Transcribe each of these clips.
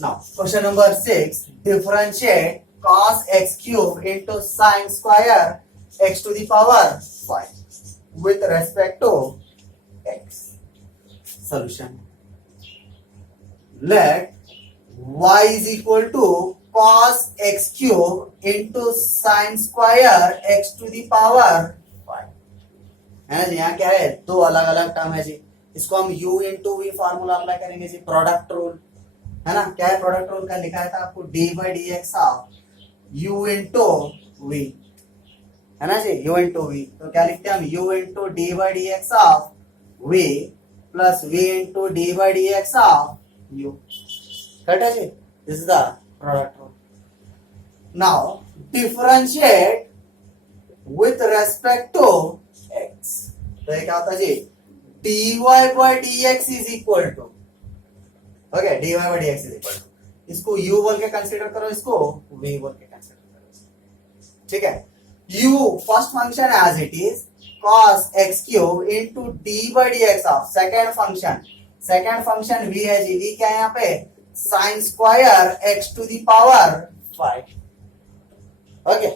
Now, question number 6. Differentiate cos x cube into sin square x to the power 5 with respect to x. Solution. Let y is equal to cos x cube into sin square x to the power 5. है ना, यहाँ क्या है, दो अलग अलग term है जी. इसको हम u into v formula apply करेंगे जी, प्रोडक्ट रूल है ना. क्या है प्रोडक्ट रूल का, लिखा था आपको d by D x of u into v, है ना जी, u इंटू वी. तो क्या लिखते हैं हम, u into d by D x of v plus v into d by D x of u. Correct है जी. This is the product rule. Now differentiate with respect to x. तो ये क्या होता है जी, dy by dx is equal to, okay, dy by dx is equal to, इसको u बोल के कंसीडर करो, इसको v बोल के कंसीडर करो. ठीक है. u first function as it is cos x cube into d by dx of second function v है जी. v क्या है यहाँ पे, sin square x to the power 5, okay,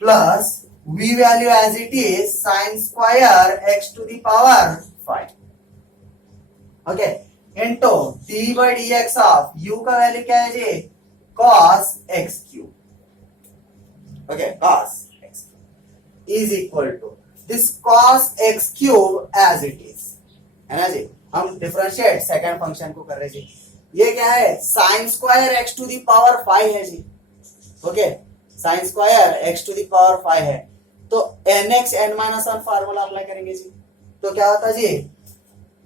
plus v value as it is sin square x to the power 5, okay, into d by dx of u का value क्या है जी, cos x cube, okay, cos x cube is equal to this cos x cube as it is, है ना जी. हम differentiate second function को कर रहे जी. ये क्या है, sin square x to the power 5 है जी, okay, sin square x to the power 5 है. तो nx n-1 फार्मूला अप्लाई करेंगे जी. तो क्या होता है जी,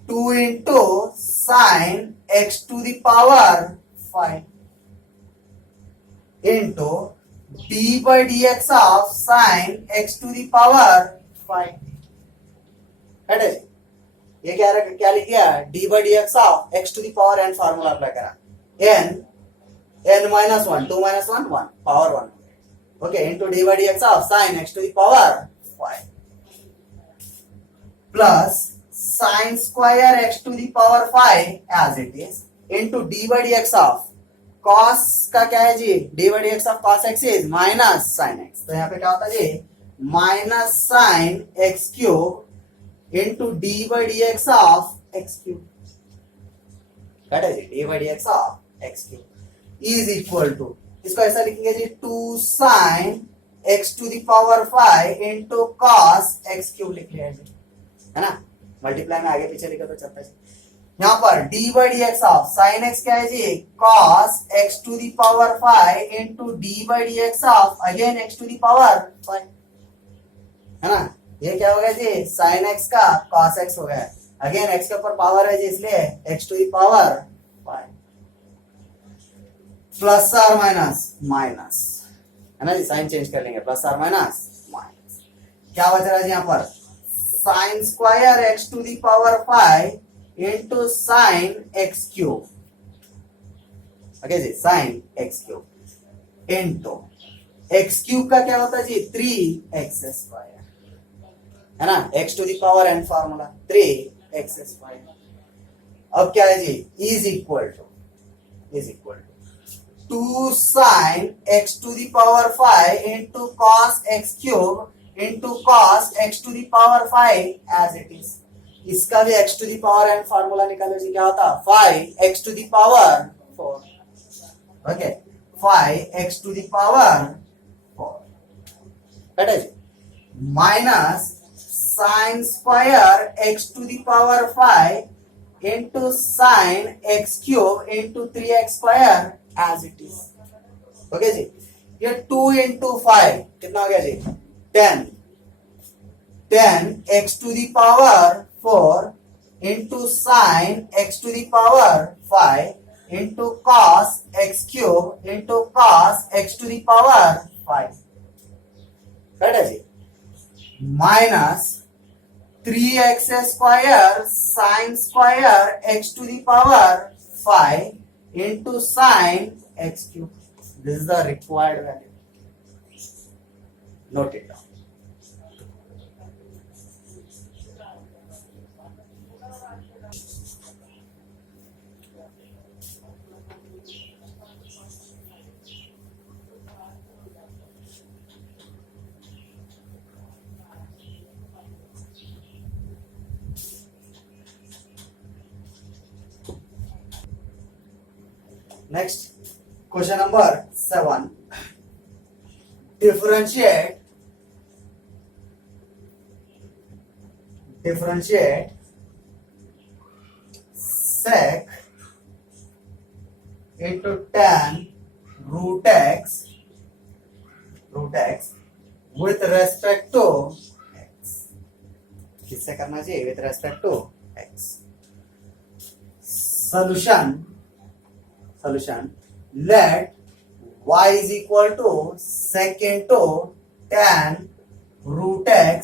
2 into sine x to the power 5 into d by D x of sine x to the power 5. है जी. ये क्या लिख गया, d by D x of x to the power n formula apply करा, n-1 2 - 1 1 पावर 1, okay, into d by dx of sin x to the power 5 plus sin square x to the power 5 as it is into d by dx of cos का क्या है जी, d by dx of cos x is minus sin x. तो यहाँ पे क्या होता है जी, minus sin x cube into d by dx of x cube. क्या है जी, d by dx of x cube is equal to, इसको ऐसा लिखेंगे जी, 2 sin x to the power 5 into cos x cube लिख लिया जी, है ना. मल्टीप्लाई में आगे पीछे लिखा तो चलता है. यहाँ पर d by dx of sin x क्या है जी, cos x to the power 5 into d by dx of again x to the power 5, है ना. ये क्या हो गया जी, sin x का cos x हो गया, अगेन x के ऊपर पावर है जी, इसलिए x to the power 5 plus और माइनस, है ना जी, साइन चेंज कर लेंगे, प्लस और माइनस. क्या बच रहा है जी यहाँ पर, sine square x to the power 5 into sine x cube, okay जी, sine x cube into x cube का क्या होता है जी, 3x स्क्वायर, है ना, x to the power n formula 3x square. अब क्या है जी, is equal to 2 sin x to the power 5 into cos x cube into cos x to the power 5 as it is. इसका भी x to the power n formula निकालो जी, क्या होता, 5x to the power 4, okay, 5x to the power 4, है जी, minus sin square x to the power 5 into sin x cube into 3x square as it is, okay जी. ये 2 into 5 कितना हो गया जी, 10 x to the power 4 into sine x to the power 5 into cos x cube into cos x to the power 5, correct है जी, minus 3x square sine square x to the power 5 into sin x cube. This is the required value. Note it down. Next question number 7. differentiate sec into tan root x with respect to x. किससे करना चाहिए? with respect to x. solution let y is equal to sec into tan root x.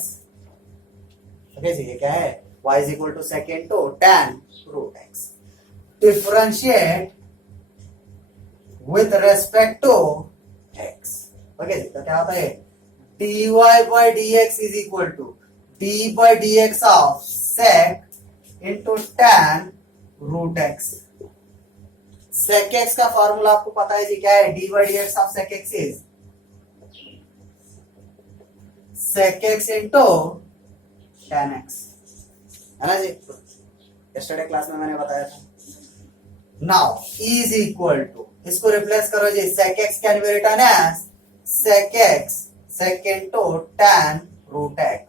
Okay जी, ये क्या है? y is equal to sec into tan root x. differentiate with respect to x. Okay जी, तो क्या होता है? dy by dx is equal to d by dx of sec into tan root x. sec x का formula आपको पता है जी, क्या है? d by dx of sec x is sec x into tan x, है ना जी? यस्टरडे क्लास में मैंने बताया था. नाउ इज इक्वल टू, इसको रिप्लेस करो जी. sec x can be written as sec x sec into tan root x.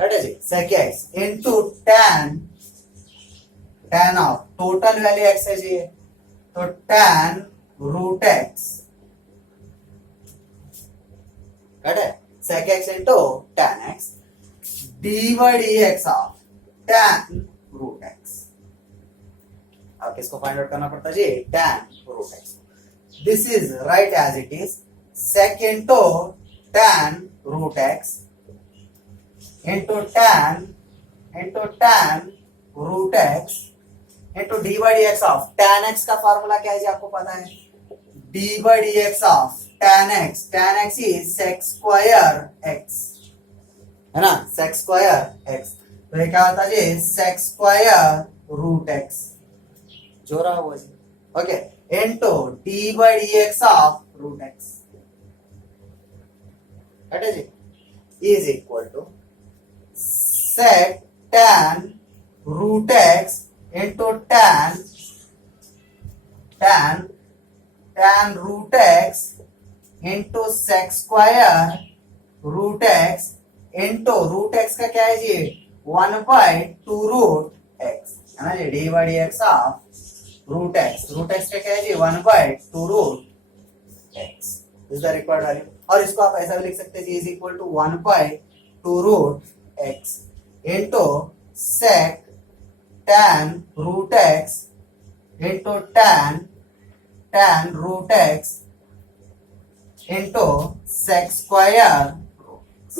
है जी? sec x into tan of total value x है जी, तो tan root x. है sec x into tan x d by dx of tan root x. अब किसको find out करना पड़ता है जी? tan root x. This is right as it is. sec into tan root x into tan root x into d by dx of tan x का formula क्या है जी? आपको पता है. d by dx of tan x is sec square x, है ना? sec square x. तो ये क्या होता है जी? sec square root x जो रहा वो जी. Okay, into d by dx of root x, है जी, is equal to sec tan root x into tan root x into sec square root x into root x का क्या है जी? 1 by 2 root x, है ना जी? d by dx of root x का क्या है जी? 1 by 2 root x is the required value. और इसको आप ऐसा भी लिख सकते हैं जी, is equal to 1 by 2 root x into sec tan root x into tan root x into sec square root x.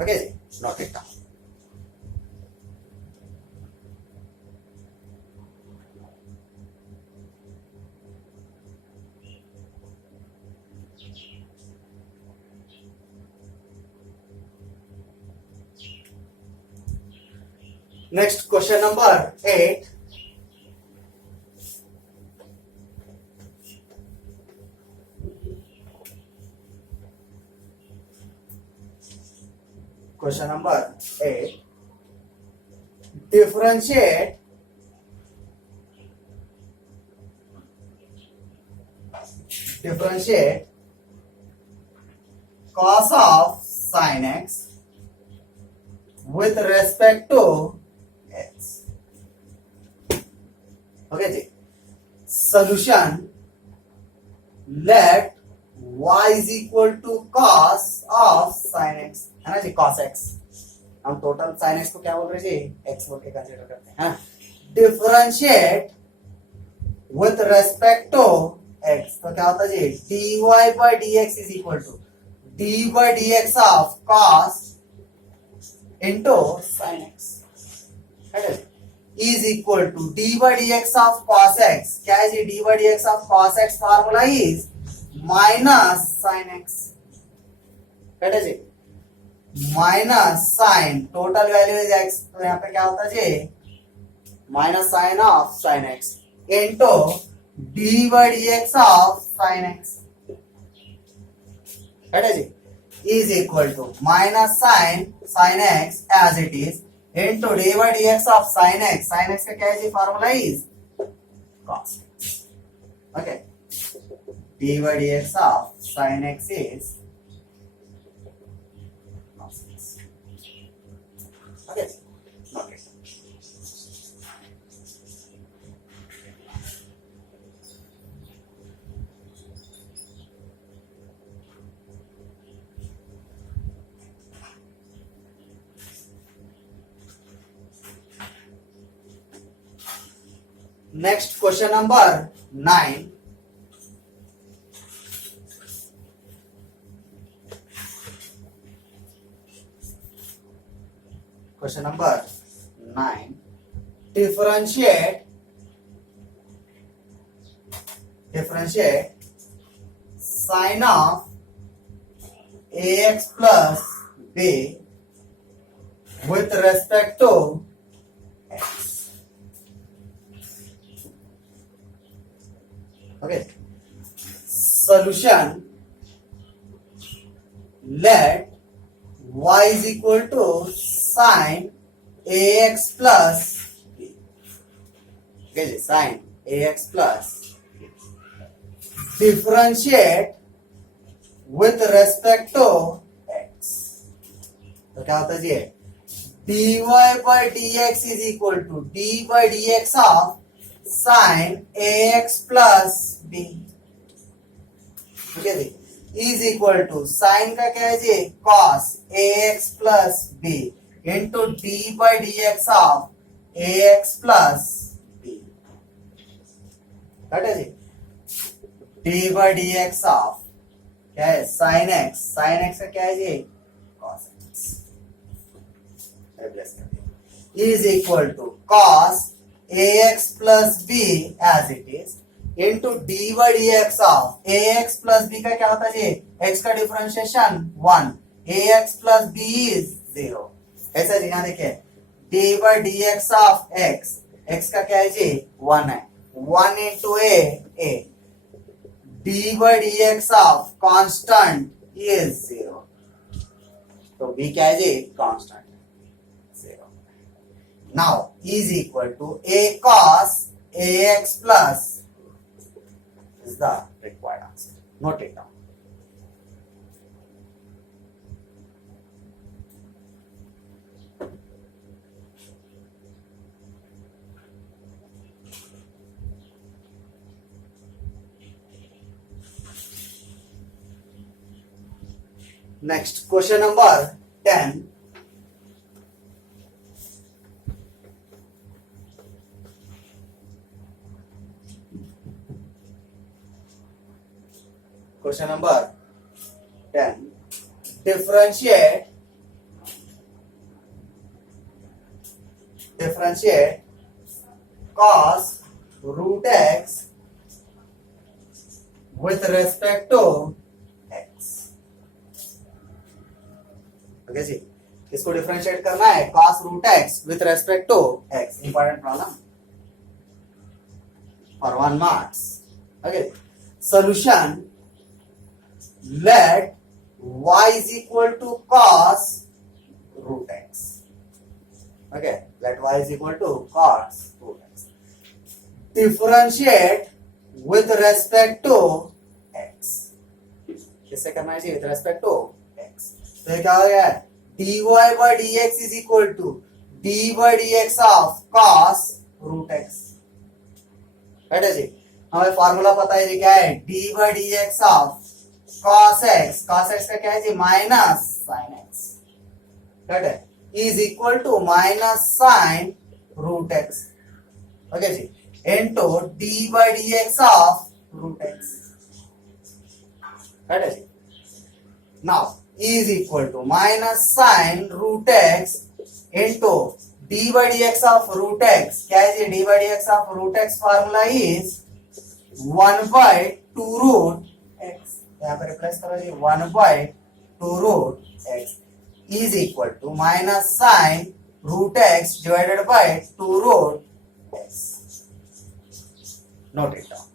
Okay, note it down. Next question number 8. Question number 8. Differentiate cos of sin x with respect to x. Okay ji. Solution, let y is equal to cos of sin x, है ना जी? cos x. हम total sin x को क्या बोल रहे जी? x बोल के consider करते हैं. Differentiate with respect to x, तो क्या होता है जी? dy by dx is equal to d by dx of cos into sin x, is equal to d by dx of cos x. क्या है जी? d by dx of cos x formula is minus sin x, है जी? Minus sine, total value is x, तो यहाँ पे क्या होता है जी? Minus sine of sine x into d by dx of sin x, है जी? is equal to minus sin x as it is into dy by dx of sin x. Sin x का क्या है जी? Formula is cos x. Okay. dy by dx of sin x is cos x. Okay. Okay. Next question number 9. Question number 9. Differentiate sine of ax plus b with respect to x. Okay. Solution. Let y is equal to sine ax plus b. Okay, sine ax plus b. Differentiate with respect to x. तो क्या होता है जी? dy by dx is equal to d by dx of sine ax plus b. ठीक है जी? is equal to sin का क्या है जी? cos ax plus b into d by dx of ax plus b. Cut है जी? d by dx of क्या है? sin x. sin x का क्या है जी? cos x. रिप्लेस कर दिया. is equal to cos ax plus b as it is into d by dx of ax plus b का क्या होता है जी? x का differentiation 1, ax plus b is 0. ऐसा जी? यहाँ देखिए d by dx of x, x का क्या है जी? 1 है. 1 into a. d by dx of constant is 0. तो b क्या है जी? Constant 0. Now is equal to a cos ax plus is the required answer. Note it down. Next, question number 10. Question number 10. Differentiate cos root x with respect to x. Okay जी? इसको differentiate करना है cos root x with respect to x. Important problem for 1 marks. Okay. Solution. Let y is equal to cos root x. Okay, let y is equal to cos root x. Differentiate with respect to x. किससे करना है जी? With respect to x. तो ये क्या हो गया? dy by dx is equal to d by dx of cos root x. Right है जी? हमें फॉर्मूला पता है जी क्या है? d by dx of cos x का क्या है जी? Minus sin x. राइट है? is equal to minus sin root x. Okay जी? into d by dx of root x. Right है जी? now is equal to minus sin root x into d by dx of root x. क्या है जी? d by dx of root x formula is 1 by 2 root x. यहाँ पर replace करो जी 1 by 2 root x is equal to minus sin root x divided by 2 root x. Note it down.